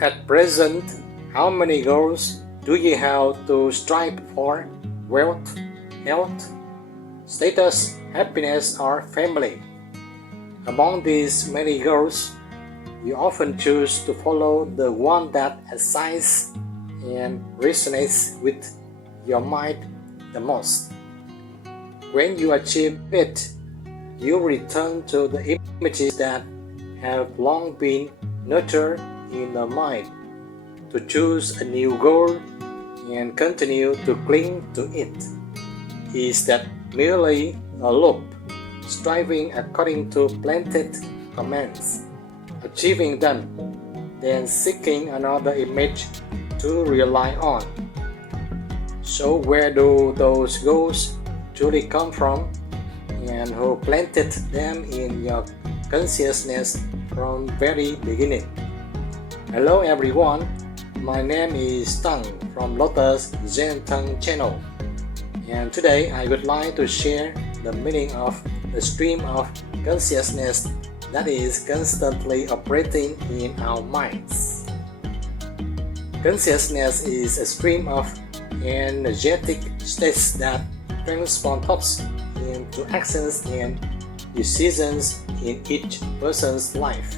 At present, how many goals do you have to strive for? Wealth, health, status, happiness, or family? Among these many goals, you often choose to follow the one that excites and resonates with your mind the most. When you achieve it, you return to the images that have long been nurtured in the mind to choose a new goal and continue to cling to it. Is that merely a loop, striving according to planted commands, achieving them, then seeking another image to rely on? So where do those goals truly come from, and who planted them in your consciousness from very beginning? Hello everyone, my name is Tang from Lotuszentan channel, and today I would like to share the meaning of the stream of consciousness that is constantly operating in our minds. Consciousness is a stream of energetic states that transform thoughts into actions and decisions in each person's life.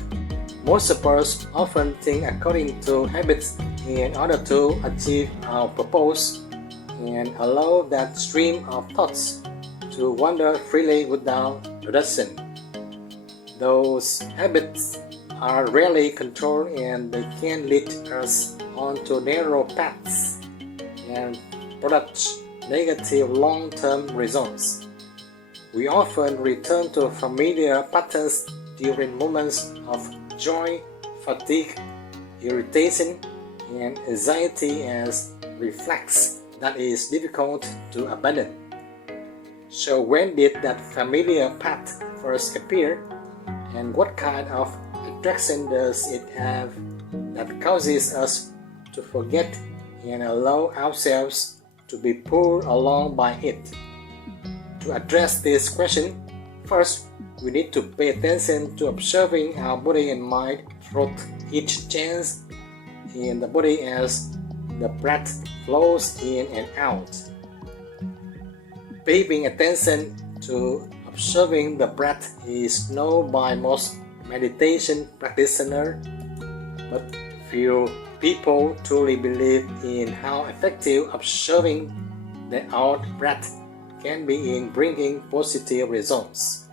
Most of us often think according to habits in order to achieve our purpose and allow that stream of thoughts to wander freely without direction. Those habits are rarely controlled and they can lead us onto narrow paths and produce negative long-term results. We often return to familiar patterns during moments of joy, fatigue, irritation, and anxiety as reflex that is difficult to abandon. So when did that familiar path first appear, and what kind of attraction does it have that causes us to forget and allow ourselves to be pulled along by it? To address this question, first we need to pay attention to observing our body and mind throughout each change in the body as the breath flows in and out. Paying attention to observing the breath is known by most meditation practitioners, but few people truly believe in how effective observing the out breath can be in bringing positive results.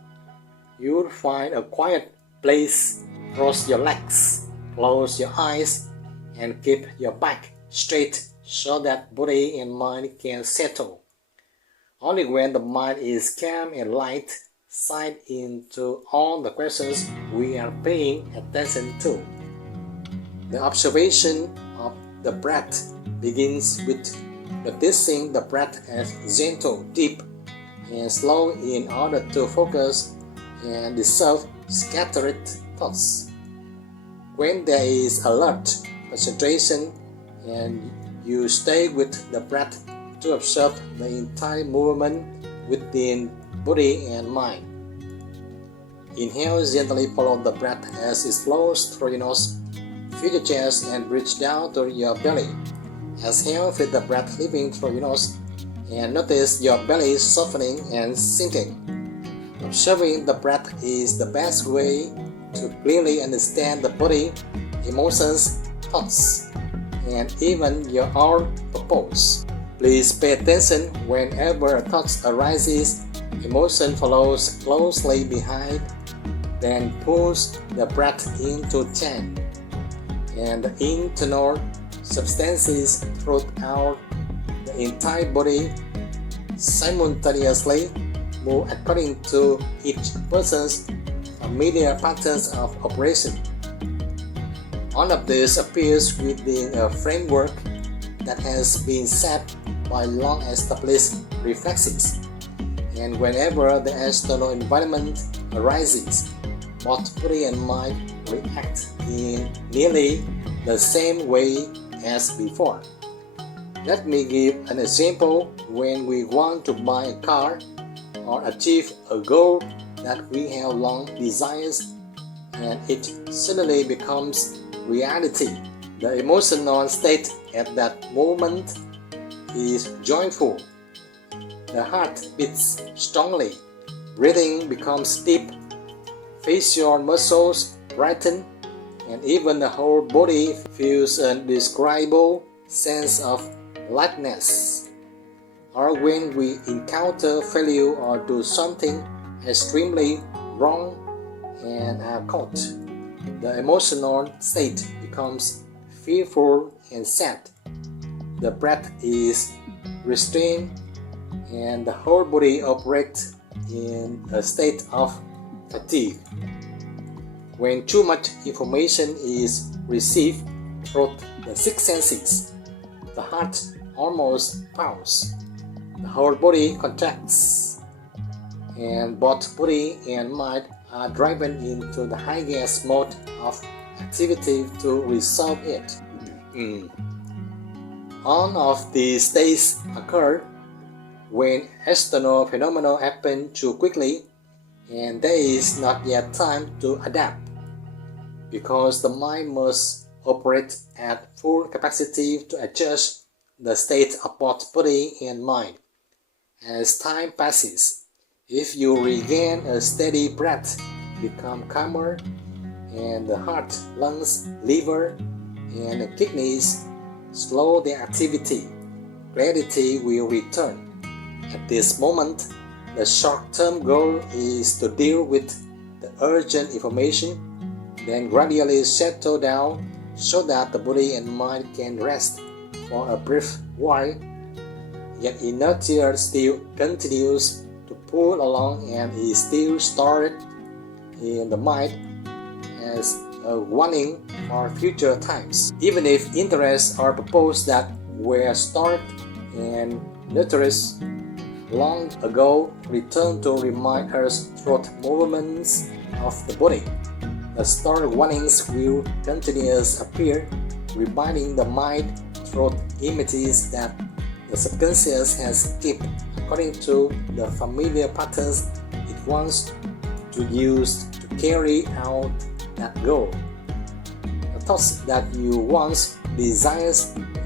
You'll find a quiet place, cross your legs, close your eyes, and keep your back straight so that body and mind can settle. Only when the mind is calm and light, sight into all the questions we are paying attention to. The observation of the breath begins with noticing the breath as gentle, deep, and slow in order to focus and dissolve scattered thoughts. When there is alert concentration and you stay with the breath to observe the entire movement within body and mind. Inhale, gently follow the breath as it flows through your nose, fill your chest and breathe down to your belly. Exhale, feel the breath leaving through your nose and notice your belly softening and sinking. Observing the breath is the best way to clearly understand the body, emotions, thoughts, and even your own purpose. Please pay attention whenever a thought arises, emotion follows closely behind, then pulls the breath into change, and the internal substances throughout the entire body simultaneously move according to each person's familiar patterns of operation. All of this appears within a framework that has been set by long-established reflexes, and whenever the external environment arises, both body and mind react in nearly the same way as before. Let me give an example. When we want to buy a car or achieve a goal that we have long desired and it suddenly becomes reality, The emotional state at that moment is joyful. The heart beats strongly, breathing becomes deep, facial muscles brighten, and even the whole body feels an indescribable sense of lightness. Or when we encounter failure or do something extremely wrong and are caught, the emotional state becomes fearful and sad. The breath is restrained and the whole body operates in a state of fatigue. When too much information is received through the six senses, the heart almost pounds, the whole body contracts, and both body and mind are driven into the highest mode of activity to resolve it. All of these states occur when external phenomena happen too quickly and there is not yet time to adapt, because the mind must operate at full capacity to adjust the state of both body and mind. As time passes, if you regain a steady breath, become calmer, and the heart, lungs, liver, and the kidneys slow their activity, clarity will return. At this moment, the short-term goal is to deal with the urgent information, then gradually settle down so that the body and mind can rest for a brief while. Yet inertia still continues to pull along and is still stored in the mind as a warning for future times. Even if interests are proposed that were stored and nurtured long ago, return to remind us through movements of the body. The stored warnings will continuously appear, reminding the mind through images that the subconscious has kept according to the familiar patterns it wants to use to carry out that goal. The thoughts that you once desired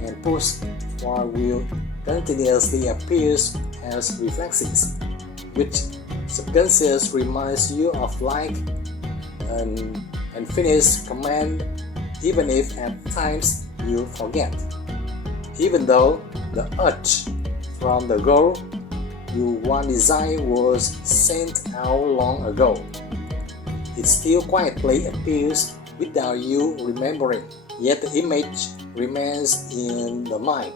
and pushed for will continuously appear as reflexes, which subconscious reminds you of like an unfinished command, even if at times you forget. Even though the urge from the goal you once desired was sent out long ago, it still quietly appears without you remembering, yet the image remains in the mind.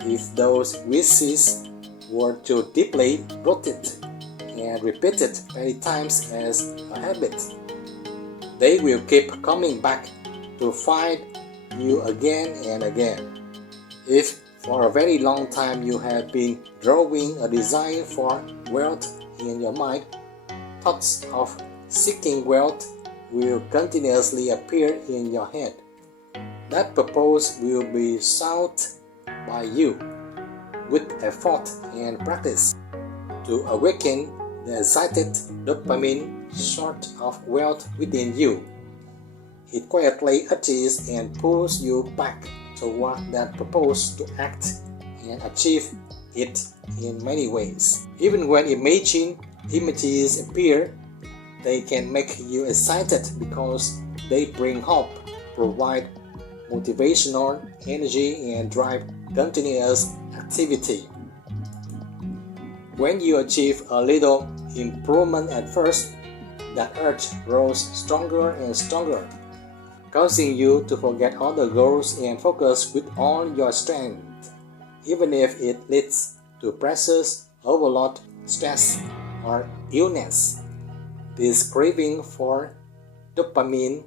If those wishes were too deeply rooted and repeated many times as a habit, they will keep coming back to find you again and again. If for a very long time you have been drawing a desire for wealth in your mind, thoughts of seeking wealth will continuously appear in your head. That purpose will be sought by you with effort and practice to awaken the excited dopamine sort of wealth within you. It quietly urges and pulls you back toward that purpose to act and achieve it in many ways. Even when images appear, they can make you excited because they bring hope, provide motivational energy, and drive continuous activity. When you achieve a little improvement at first, that urge grows stronger and stronger, causing you to forget all the goals and focus with all your strength, even if it leads to pressures, overload, stress, or illness. This craving for dopamine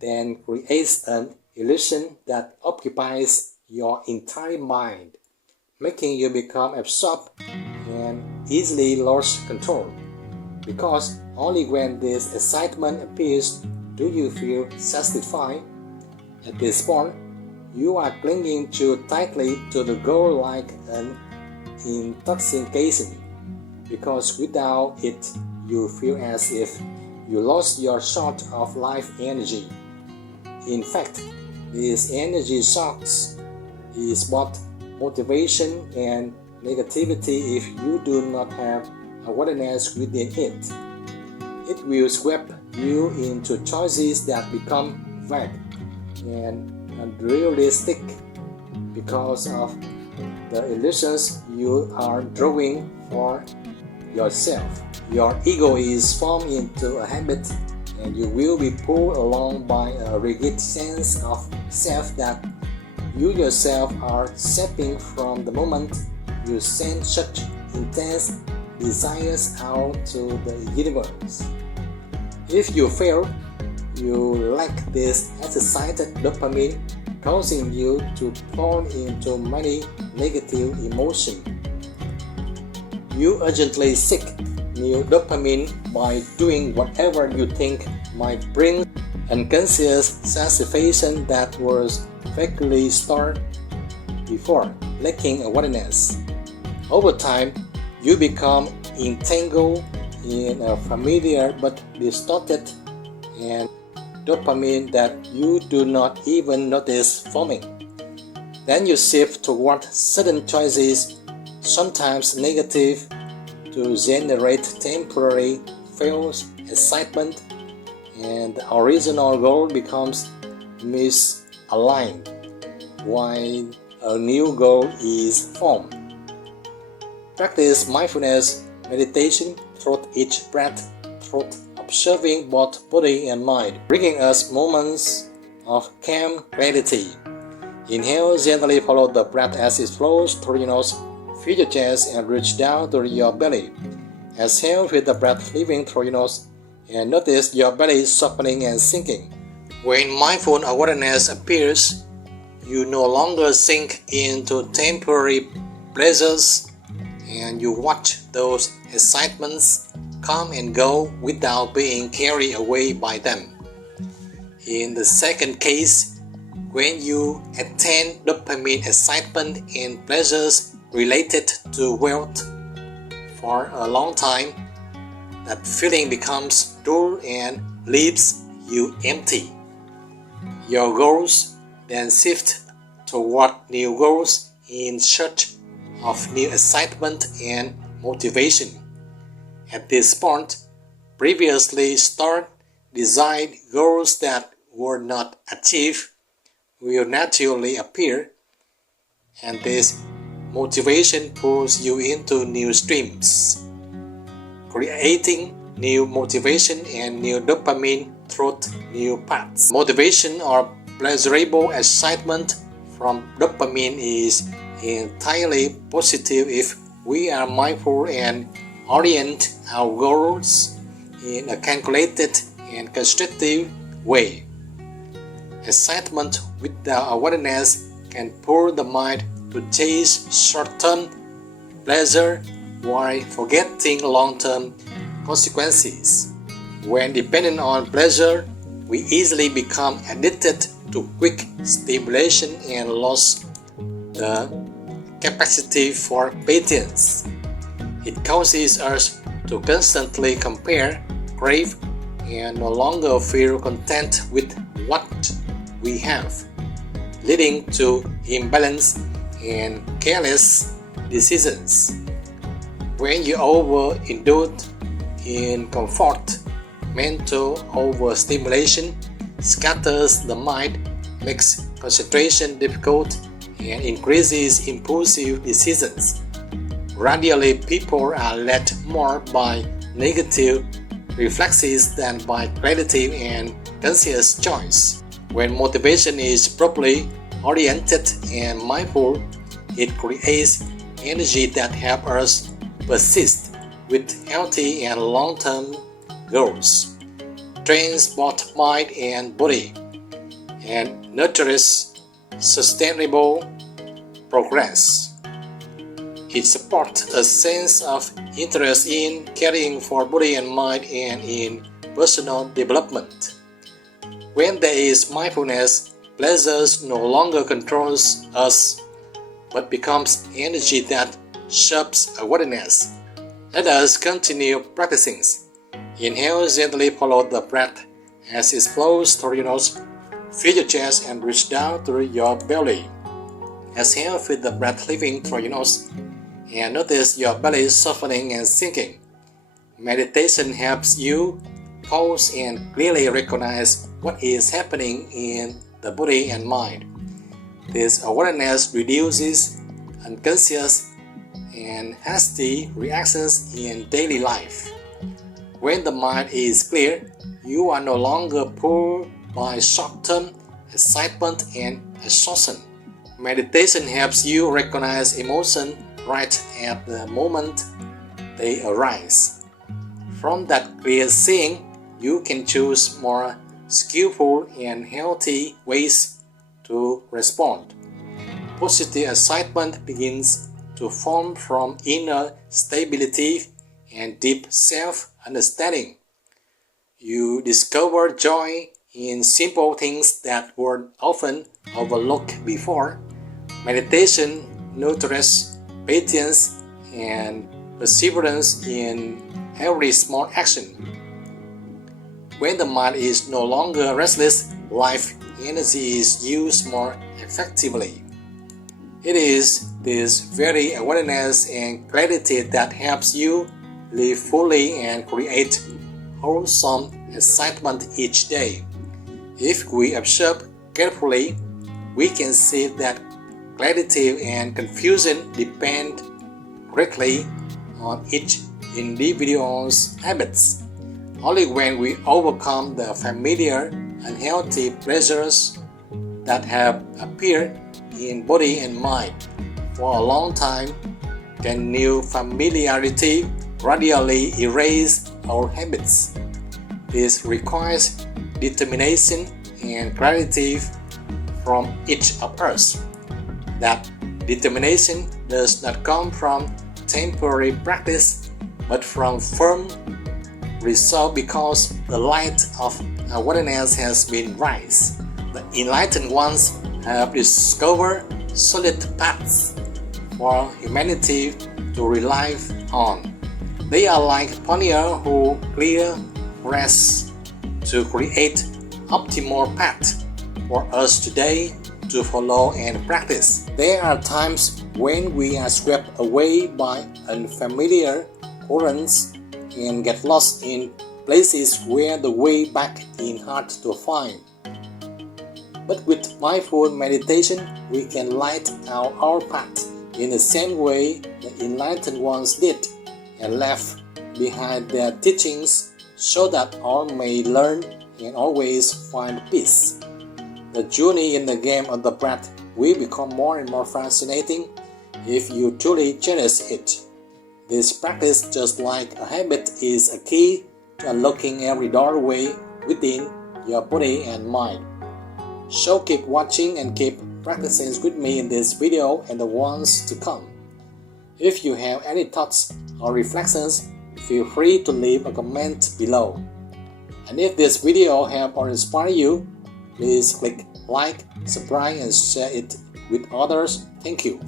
then creates an illusion that occupies your entire mind, making you become absorbed and easily lose control. Because only when this excitement appears do you feel satisfied. At this point, you are clinging too tightly to the goal like an intoxication, because without it, you feel as if you lost your shot of life energy. In fact, These energy shocks is both motivation and negativity. If you do not have awareness within it. It will sweep you into choices that become vague and unrealistic because of the illusions you are drawing for yourself. Your ego is formed into a habit, and you will be pulled along by a rigid sense of self that you yourself are shaping from the moment you send such intense desires out to the universe. If you fail, you lack this excited dopamine, causing you to fall into many negative emotions. You urgently seek new dopamine by doing whatever you think might bring unconscious satisfaction that was vaguely stored before, lacking awareness. Over time, you become entangled in a familiar but distorted and dopamine that you do not even notice forming. Then you shift toward sudden choices, sometimes negative, to generate temporary false excitement, and the original goal becomes misaligned while a new goal is formed. Practice mindfulness meditation through each breath, through observing both body and mind, bringing us moments of calm clarity. Inhale, gently follow the breath as it flows through your nose, feel your chest and reach down to your belly. Exhale with the breath leaving through your nose and notice your belly softening and sinking. When mindful awareness appears, you no longer sink into temporary pleasures and you watch those excitements come and go without being carried away by them. In the second case, when you attain dopamine excitement and pleasures related to wealth for a long time, that feeling becomes dull and leaves you empty. Your goals then shift toward new goals in search of new excitement and motivation. At this point, previously stored desired goals that were not achieved will naturally appear, and this motivation pulls you into new streams, creating new motivation and new dopamine through new paths. Motivation or pleasurable excitement from dopamine is entirely positive if we are mindful and orient our goals in a calculated and constructive way. Excitement without awareness can pull the mind to chase short-term pleasure while forgetting long-term consequences. When dependent on pleasure, we easily become addicted to quick stimulation and lose the capacity for patience. It causes us to constantly compare, crave, and no longer feel content with what we have, leading to imbalance and careless decisions. When you overindulge in comfort, mental overstimulation scatters the mind, makes concentration difficult, and increases impulsive decisions. Gradually, people are led more by negative reflexes than by creative and conscious choice. When motivation is properly oriented and mindful, it creates energy that helps us persist with healthy and long-term goals, trains both mind and body, and nurtures sustainable progress. It supports a sense of interest in caring for body and mind and in personal development. When there is mindfulness, pleasures no longer controls us, but becomes energy that shapes awareness. Let us continue practicing. Inhale, gently follow the breath as it flows through your nose. Feel your chest and reach down through your belly. Exhale, feel the breath leaving through your nose and notice your belly softening and sinking. Meditation helps you pause and clearly recognize what is happening in the body and mind. This awareness reduces unconscious and hasty reactions in daily life. When the mind is clear, you are no longer pulled by short-term excitement and exhaustion. Meditation helps you recognize emotions right at the moment they arise. From that clear seeing, you can choose more skillful and healthy ways to respond. Positive excitement begins to form from inner stability and deep self-understanding. You discover joy in simple things that were often overlooked before. Meditation nurtures patience and perseverance in every small action. When the mind is no longer restless, life energy is used more effectively. It is this very awareness and clarity that helps you live fully and create wholesome excitement each day. If we observe carefully, we can see that clarity and confusion depend greatly on each individual's habits. Only when we overcome the familiar unhealthy pleasures that have appeared in body and mind for a long time can new familiarity gradually erase our habits. This requires determination and clarity from each of us. That determination does not come from temporary practice but from firm result because the light of awareness has been raised. The enlightened ones have discovered solid paths for humanity to rely on. They are like pioneers who clear paths to create optimal path for us today to follow and practice. There are times when we are swept away by unfamiliar currents and get lost in places where the way back is hard to find. But with mindful meditation, we can light out our path in the same way the enlightened ones did and left behind their teachings so that all may learn and always find peace. The journey in the game of the breath will become more and more fascinating if you truly cherish it. This practice, just like a habit, is a key to unlocking every doorway within your body and mind. So keep watching and keep practicing with me in this video and the ones to come. If you have any thoughts or reflections, feel free to leave a comment below. And if this video helped or inspired you, please click like, subscribe and share it with others. Thank you.